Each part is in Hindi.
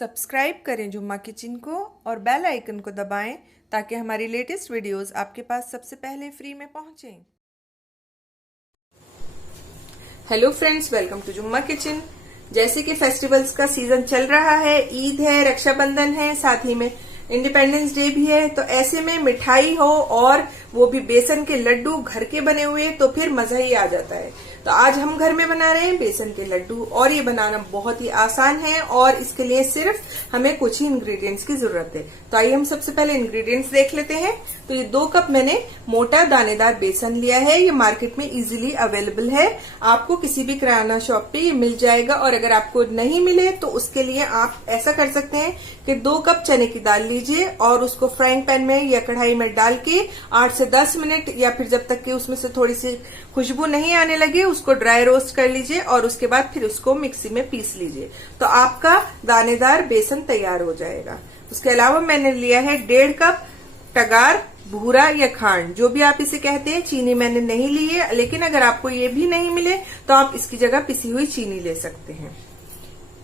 सब्सक्राइब करें जुम्मा किचन को और बेल आइकन को दबाएं ताकि हमारी लेटेस्ट वीडियोस आपके पास सबसे पहले फ्री में पहुंचें। हेलो फ्रेंड्स, वेलकम टू जुम्मा किचन। जैसे कि फेस्टिवल्स का सीजन चल रहा है, ईद है, रक्षाबंधन है, साथ ही में इंडिपेंडेंस डे भी है, तो ऐसे में मिठाई हो और वो भी बेसन के लड्डू घर के बने हुए तो फिर मजा ही आ जाता है। तो आज हम घर में बना रहे हैं बेसन के लड्डू और ये बनाना बहुत ही आसान है और इसके लिए सिर्फ हमें कुछ ही इंग्रेडिएंट्स की जरूरत है। तो आइए हम सबसे पहले इंग्रेडिएंट्स देख लेते हैं। तो ये 2 कप मैंने मोटा दानेदार बेसन लिया है। ये मार्केट में इजीली अवेलेबल है, आपको किसी भी किराना शॉप पे ये मिल जाएगा। और अगर आपको नहीं मिले तो उसके लिए आप ऐसा कर सकते हैं कि 2 कप चने की दाल लीजिए और उसको फ्राइंग पैन में या कढ़ाई में डाल के 8 से 10 मिनट या फिर जब तक कि उसमें से थोड़ी सी खुशबू नहीं आने लगे उसको ड्राई रोस्ट कर लीजिए और उसके बाद फिर उसको मिक्सी में पीस लीजिए। तो आपका दानेदार बेसन तैयार हो जाएगा। उसके अलावा मैंने लिया है 1.5 कप टगार भूरा या खांड, जो भी आप इसे कहते हैं। चीनी मैंने नहीं ली है, लेकिन अगर आपको ये भी नहीं मिले तो आप इसकी जगह पिसी हुई चीनी ले सकते हैं।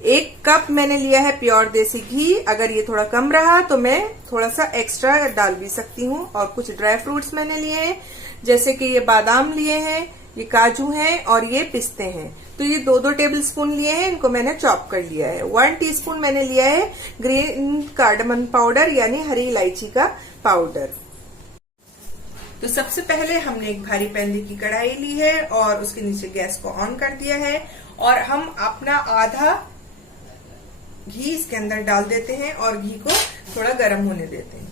1 कप मैंने लिया है प्योर देसी घी। अगर ये थोड़ा कम रहा तो मैं थोड़ा सा एक्स्ट्रा डाल भी सकती हूँ। और कुछ ड्राई फ्रूट्स मैंने लिए हैं, जैसे कि ये बादाम लिए हैं, ये काजू हैं और ये पिस्ते हैं। तो ये 2-2 टेबल स्पून लिए हैं, इनको मैंने चॉप कर लिया है। 1 टीस्पून मैंने लिया है ग्रीन कार्डमम पाउडर यानी हरी इलायची का पाउडर। तो सबसे पहले हमने एक भारी पैन की कढ़ाई ली है और उसके नीचे गैस को ऑन कर दिया है और हम अपना आधा घी इसके अंदर डाल देते हैं और घी को थोड़ा गर्म होने देते हैं।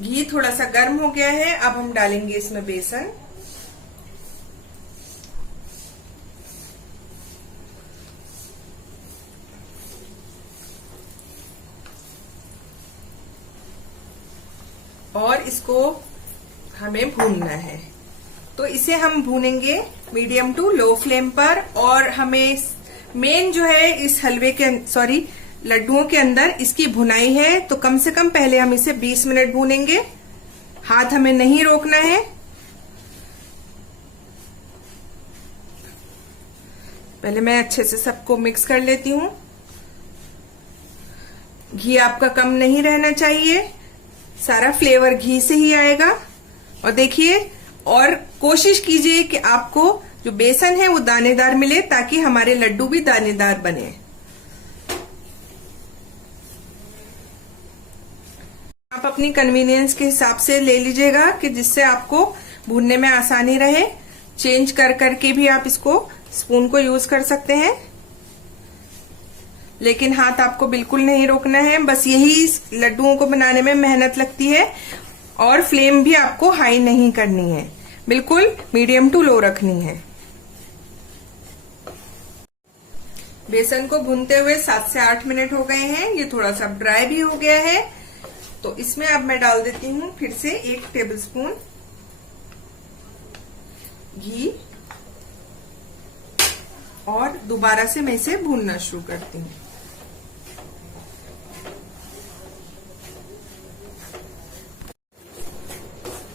घी थोड़ा सा गर्म हो गया है, अब हम डालेंगे इसमें बेसन। और इसको हमें भूनना है। तो इसे हम भूनेंगे मीडियम टू लो फ्लेम पर। और हमें मेन जो है इस लड्डुओं के अंदर इसकी भुनाई है, तो कम से कम पहले हम इसे 20 मिनट भूनेंगे। हाथ हमें नहीं रोकना है। पहले मैं अच्छे से सबको मिक्स कर लेती हूँ। घी आपका कम नहीं रहना चाहिए, सारा फ्लेवर घी से ही आएगा। और देखिए, और कोशिश कीजिए कि आपको जो बेसन है वो दानेदार मिले ताकि हमारे लड्डू भी दानेदार बने। आप अपनी कन्वीनियंस के हिसाब से ले लीजिएगा कि जिससे आपको भूनने में आसानी रहे। चेंज कर करके भी आप इसको स्पून को यूज कर सकते हैं, लेकिन हाथ आपको बिल्कुल नहीं रोकना है। बस यही लड्डुओं को बनाने में मेहनत लगती है। और फ्लेम भी आपको हाई नहीं करनी है, बिल्कुल मीडियम टू लो रखनी है। बेसन को भूनते हुए 7 से 8 मिनट हो गए हैं। ये थोड़ा सा ड्राई भी हो गया है, तो इसमें अब मैं डाल देती हूँ फिर से 1 टेबलस्पून घी और दोबारा से मैं इसे भूनना शुरू करती हूँ।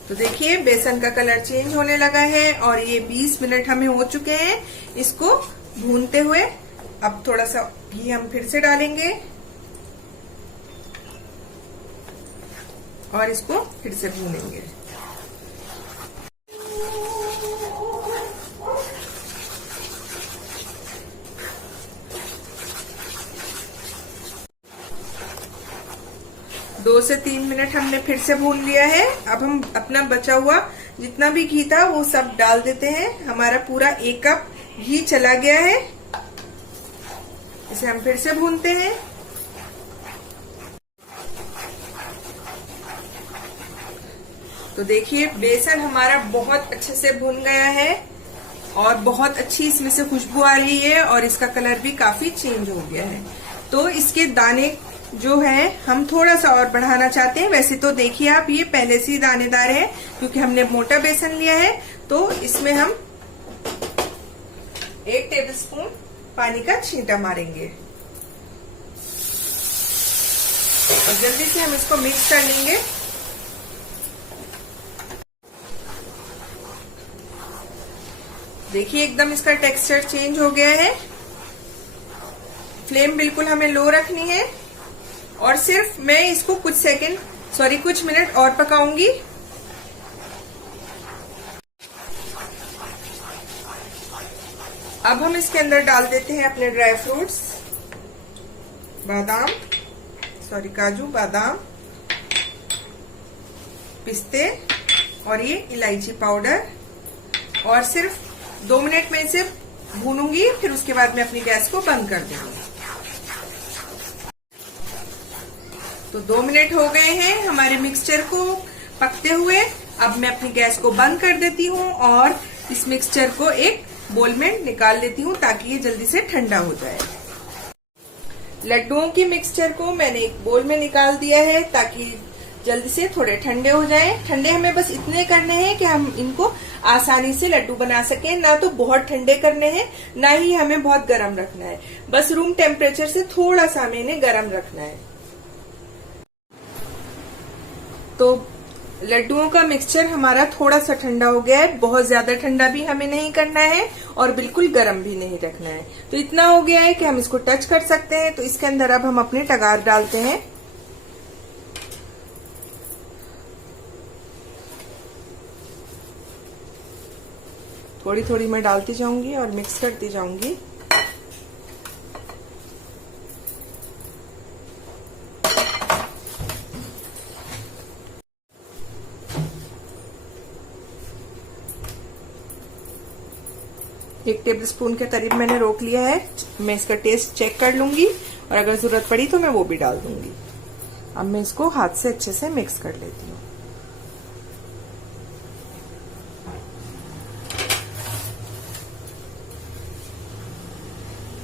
तो देखिए, बेसन का कलर चेंज होने लगा है और ये 20 मिनट हमें हो चुके हैं इसको भूनते हुए। अब थोड़ा सा घी हम फिर से डालेंगे और इसको फिर से भूनेंगे। दो से 3 मिनट हमने फिर से भून लिया है। अब हम अपना बचा हुआ जितना भी घी था वो सब डाल देते हैं। हमारा पूरा 1 कप घी चला गया है। इसे हम फिर से भूनते हैं। तो देखिए, बेसन हमारा बहुत अच्छे से भून गया है और बहुत अच्छी इसमें से खुशबू आ रही है और इसका कलर भी काफी चेंज हो गया है। तो इसके दाने जो है हम थोड़ा सा और बढ़ाना चाहते हैं। वैसे तो देखिए आप, ये पहले से ही दानेदार है क्योंकि हमने मोटा बेसन लिया है। तो इसमें हम 1 टेबलस्पून पानी का छींटा मारेंगे और जल्दी से हम इसको मिक्स कर लेंगे। देखिए एकदम इसका टेक्सचर चेंज हो गया है। फ्लेम बिल्कुल हमें लो रखनी है और सिर्फ मैं इसको कुछ मिनट और पकाऊंगी। अब हम इसके अंदर डाल देते हैं अपने ड्राई फ्रूट्स, काजू, बादाम, पिस्ते और ये इलायची पाउडर, और सिर्फ 2 मिनट में इसे भूनूंगी। फिर उसके बाद मैं अपनी गैस को बंद कर दूंगी। तो 2 मिनट हो गए हैं हमारे मिक्सचर को पकते हुए। अब मैं अपनी गैस को बंद कर देती हूँ और इस मिक्सचर को एक बोल में निकाल लेती हूँ ताकि ये जल्दी से ठंडा हो जाए। लड्डुओं की मिक्सचर को मैंने एक बोल में निकाल दिया है ताकि जल्दी से थोड़े ठंडे हो जाएं। ठंडे हमें बस इतने करने हैं कि हम इनको आसानी से लड्डू बना सकें, ना तो बहुत ठंडे करने हैं ना ही हमें बहुत गर्म रखना है। बस रूम टेम्परेचर से थोड़ा सा हमें इन्हें गर्म रखना है। तो लड्डुओं का मिक्सचर हमारा थोड़ा सा ठंडा हो गया है, बहुत ज्यादा ठंडा भी हमें नहीं करना है और बिल्कुल गर्म भी नहीं रखना है। तो इतना हो गया है कि हम इसको टच कर सकते हैं। तो इसके अंदर अब हम अपनी टगार डालते हैं। थोड़ी थोड़ी मैं डालती जाऊंगी और मिक्स करती जाऊंगी। एक टेबलस्पून के करीब मैंने रोक लिया है। मैं इसका टेस्ट चेक कर लूंगी और अगर जरूरत पड़ी तो मैं वो भी डाल दूंगी। अब मैं इसको हाथ से अच्छे से मिक्स कर लेती हूँ।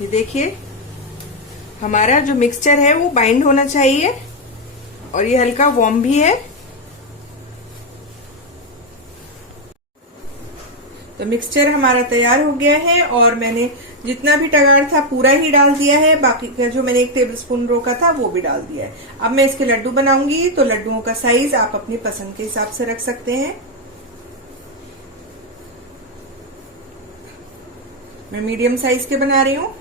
ये देखिए हमारा जो मिक्सचर है वो बाइंड होना चाहिए और ये हल्का वार्म भी है। तो मिक्सचर हमारा तैयार हो गया है और मैंने जितना भी टगार था पूरा ही डाल दिया है। बाकी का जो मैंने 1 टेबलस्पून रोका था वो भी डाल दिया है। अब मैं इसके लड्डू बनाऊंगी। तो लड्डुओं का साइज आप अपनी पसंद के हिसाब से रख सकते हैं। मैं मीडियम साइज के बना रही हूँ।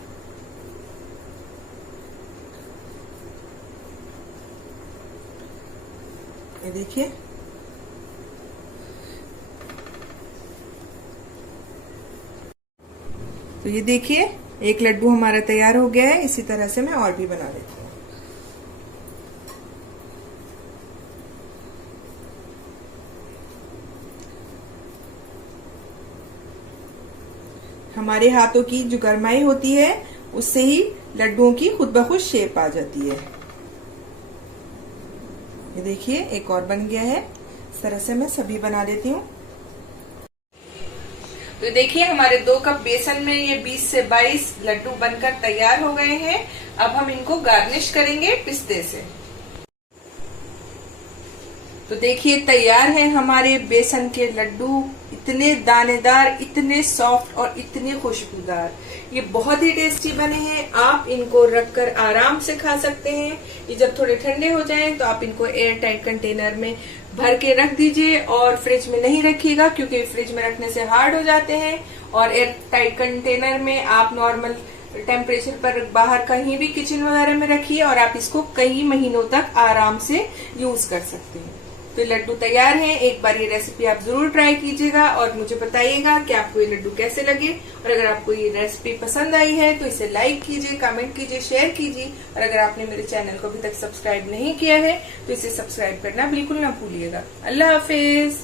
ये देखिए तो ये देखिए एक लड्डू हमारा तैयार हो गया है। इसी तरह से मैं और भी बना लेती हूँ। हमारे हाथों की जो गरमाई होती है उससे ही लड्डुओं की खुद ब खुद शेप आ जाती है। ये देखिए एक और बन गया है। इस तरह से मैं सभी बना लेती हूँ। तो देखिए हमारे 2 कप बेसन में ये 20 से 22 लड्डू बनकर तैयार हो गए हैं। अब हम इनको गार्निश करेंगे पिस्ते से। तो देखिए तैयार है हमारे बेसन के लड्डू, इतने दानेदार, इतने सॉफ्ट और इतने खुशबूदार। ये बहुत ही टेस्टी बने हैं। आप इनको रखकर आराम से खा सकते हैं। ये जब थोड़े ठंडे हो जाएं तो आप इनको एयर टाइट कंटेनर में भर के रख दीजिए और फ्रिज में नहीं रखिएगा क्योंकि फ्रिज में रखने से हार्ड हो जाते हैं। और एयर टाइट कंटेनर में आप नॉर्मल टेम्परेचर पर बाहर कहीं भी किचन वगैरह में रखिए और आप इसको कई महीनों तक आराम से यूज कर सकते हैं। तो लड्डू तैयार हैं। एक बार ये रेसिपी आप जरूर ट्राई कीजिएगा और मुझे बताइएगा कि आपको ये लड्डू कैसे लगे। और अगर आपको ये रेसिपी पसंद आई है तो इसे लाइक कीजिए, कमेंट कीजिए, शेयर कीजिए। और अगर आपने मेरे चैनल को अभी तक सब्सक्राइब नहीं किया है तो इसे सब्सक्राइब करना बिल्कुल ना भूलिएगा। अल्लाह हाफिज।